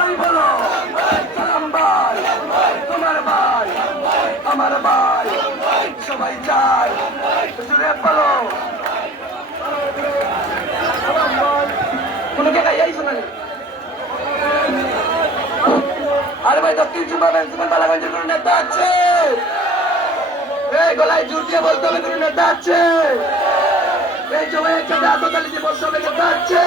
সবাই বলো সালাম ভাই, তোমার ভাই, আমার ভাই, সবাই চায় জুড়ে বলো কোনো জায়গায় যাইছো না? আরে ভাই দক্ষিণ চুম্বা প্রিন্সিপাল বালাগঞ্জের কোনো নেতা আছে? এই গলায় জোর দিয়ে বলতে হবে কোনো নেতা আছে? এই সবাই একসাথে আততালি দিয়ে বলতে হবে নেতা আছে?